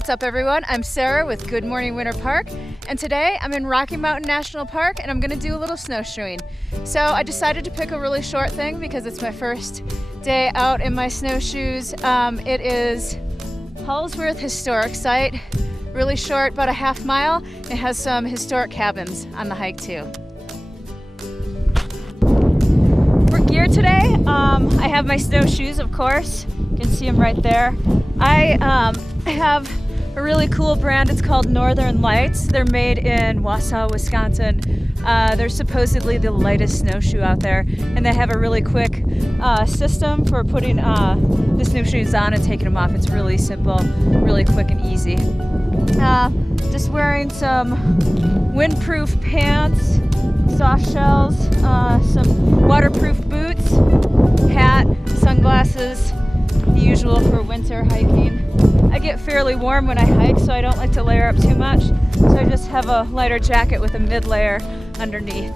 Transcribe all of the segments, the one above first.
what's up everyone? I'm Sarah with Good Morning Winter Park, and today I'm in Rocky Mountain National Park and I'm gonna do a little snowshoeing. So I decided to pick a really short thing because it's my first day out in my snowshoes. It is Halsworth Historic Site, really short, about a half mile. It has some historic cabins on the hike too. For gear today, I have my snowshoes, of course. You can see them right there. I have a really cool brand. It's called Northern Lights. They're made in Wausau, Wisconsin. They're supposedly the lightest snowshoe out there, and they have a really quick system for putting the snowshoes on and taking them off. It's really simple, really quick and easy. Just wearing some windproof pants, soft shells, some waterproof boots, hat, sunglasses, the usual for winter hiking. I get fairly warm when I hike, so I don't like to layer up too much. So I just have a lighter jacket with a mid layer underneath.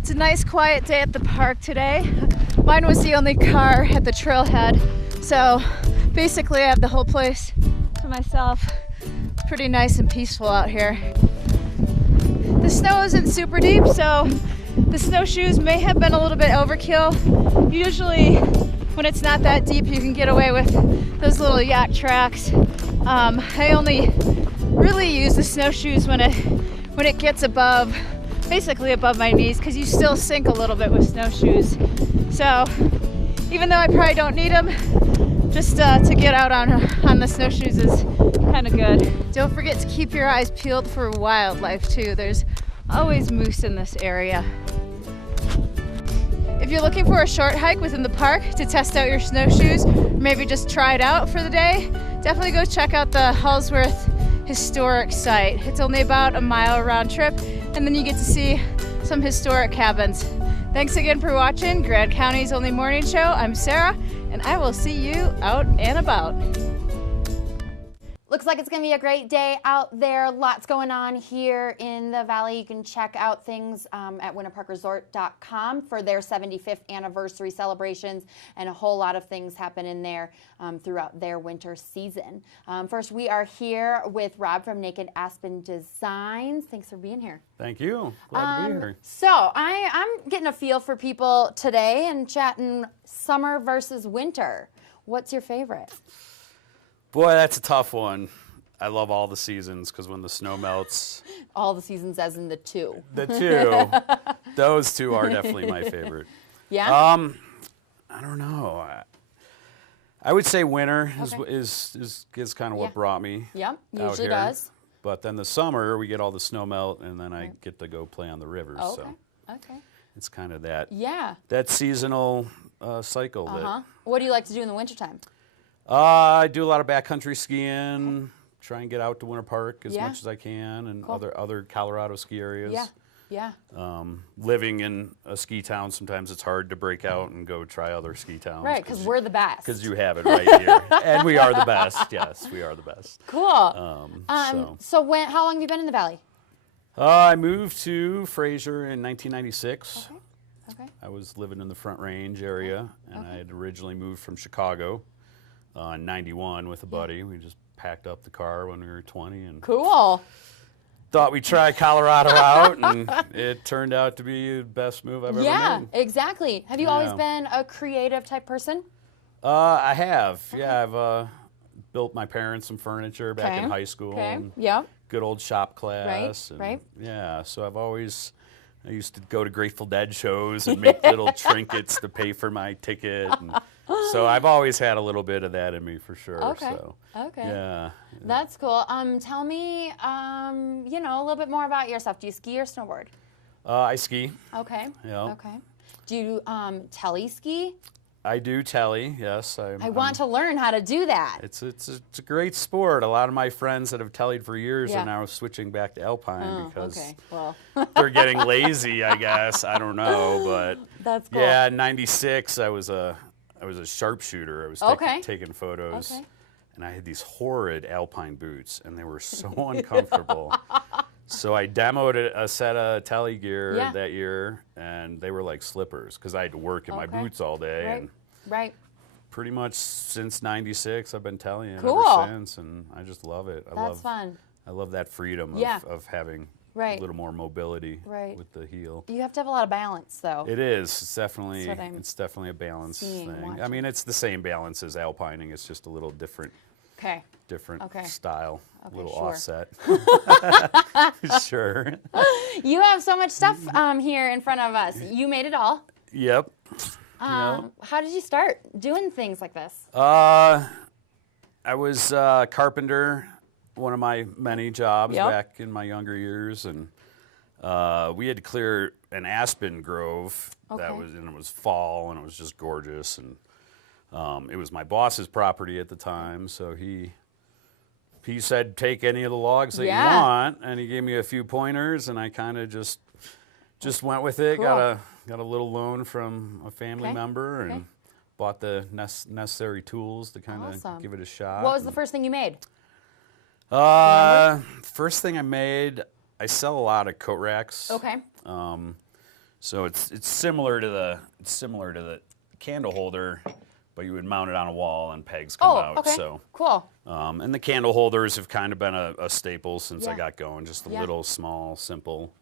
It's a nice quiet day at the park today. Mine was the only car at the trailhead, so basically I have the whole place to myself. Pretty nice and peaceful out here. The snow isn't super deep, so the snowshoes may have been a little bit overkill. Usually when it's not that deep, you can get away with those little yacht tracks. I only really use the snowshoes when it gets above, basically above my knees, because you still sink a little bit with snowshoes. So even though I probably don't need them, just to get out on the snowshoes is kind of good. Don't forget to keep your eyes peeled for wildlife too. There's always moose in this area. If you're looking for a short hike within the park to test out your snowshoes, or maybe just try it out for the day, definitely go check out the Halsworth Historic Site. It's only about a mile round trip, and then you get to see some historic cabins. Thanks again for watching Grand County's only morning show. I'm Sarah, and I will see you out and about. Looks like it's going to be a great day out there. Lots going on here in the valley. You can check out things at winterparkresort.com for their 75th anniversary celebrations, and a whole lot of things happen in there throughout their winter season. First, we are here with Rob from Naked Aspen Designs. Thanks for being here. Thank you. Glad to be here. So I'm getting a feel for people today and chatting summer versus winter. What's your favorite? Boy, that's a tough one. I love all the seasons because when the snow melts. All the seasons as in the two. The two. Those two are definitely my favorite. Yeah? I don't know. I would say winter Okay. is kind of what brought me. Yep, out usually here. does. But then the summer, we get all the snow melt, and then I get to go play on the rivers. Oh, okay. So Okay. it's kind of that, Yeah. that seasonal cycle. What do you like to do in the wintertime? I do a lot of backcountry skiing, try and get out to Winter Park as Yeah. much as I can, and Cool. other Colorado ski areas. Yeah. Living in a ski town, sometimes it's hard to break out and go try other ski towns. Right, because we're the best. Because you have it right here. And we are the best. Yes, we are the best. Cool. So how long have you been in the valley? I moved to Fraser in 1996. Okay. I was living in the Front Range area, and I had originally moved from Chicago in 91 with a buddy. We just packed up the car when we were 20 and Cool. thought we'd try Colorado out, and it turned out to be the best move I've ever made. Exactly. Have you always been a creative type person? I have. Yeah, I've built my parents some furniture back in high school. Okay. And Yeah. good old shop class. Right. Yeah, so I used to go to Grateful Dead shows and make little trinkets to pay for my ticket. And so I've always had a little bit of that in me for sure. Okay. So, Okay. yeah. That's cool. Tell me, a little bit more about yourself. Do you ski or snowboard? I ski. Okay. Yeah. Okay. Do you tele ski? I do telly, yes. I want to learn how to do that. It's a great sport. A lot of my friends that have tellied for years Yeah. are now switching back to alpine because Okay. Well, they're getting lazy, I guess. I don't know, but that's cool. yeah, in '96 I was a sharpshooter. I was taking photos. Okay. And I had these horrid alpine boots, and they were so uncomfortable. So I demoed a set of telly gear that year, and they were like slippers because I had to work in my boots all day. Right. And Right. pretty much since '96. I've been telling you Cool. ever since, and I just love it. That's fun. I love that freedom of having Right. a little more mobility Right. with the heel. You have to have a lot of balance, though. It is. It's definitely That's what I'm a balance seeing, thing. I watching. mean, it's the same balance as alpining. It's just a little different Okay. different style, a little sure. offset. Sure. You have so much stuff here in front of us. You made it all. Yep. How did you start doing things like this? I was a carpenter, one of my many jobs Yep. back in my younger years, and we had to clear an aspen grove and it was fall, and it was just gorgeous, and it was my boss's property at the time, so he said, take any of the logs that you want, and he gave me a few pointers, and I kind of just went with it. Cool. Got a little loan from a family member, and bought the necessary tools to kind of give it a shot. What was the first thing you made? First thing I made, I sell a lot of coat racks. Okay. So it's similar to the candle holder, but you would mount it on a wall and pegs come out. Okay. So Cool. and the candle holders have kind of been a staple since I Yeah. got going. Just the little, small, simple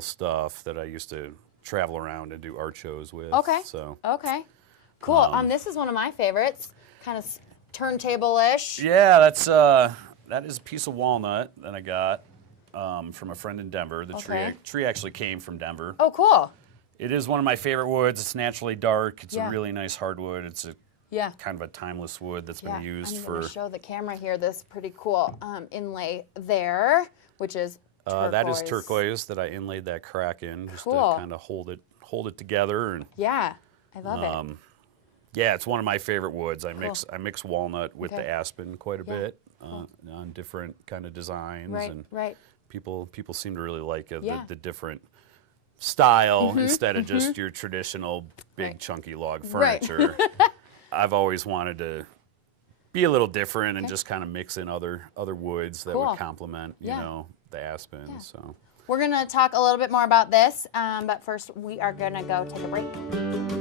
stuff that I used to travel around and do art shows with. Okay. So Okay. Cool. This is one of my favorites. Kind of turntable-ish. yeah, that is a piece of walnut that I got from a friend in Denver. The tree actually came from Denver. Oh, cool. It is one of my favorite woods. It's naturally dark. It's Yeah. a really nice hardwood. It's a kind of a timeless wood that's been used I'm for. going to show the camera here this pretty cool inlay there, which is turquoise. That is turquoise that I inlaid that crack in just to kind of hold it together. And yeah, I love it. yeah, it's one of my favorite woods. I mix walnut with the aspen quite a bit on different kind of designs, and people seem to really like the different style instead of just your traditional big chunky log furniture. I've always wanted to be a little different and just kind of mix in other woods that would complement you know, the aspen. So we're going to talk a little bit more about this, but first we are going to go take a break.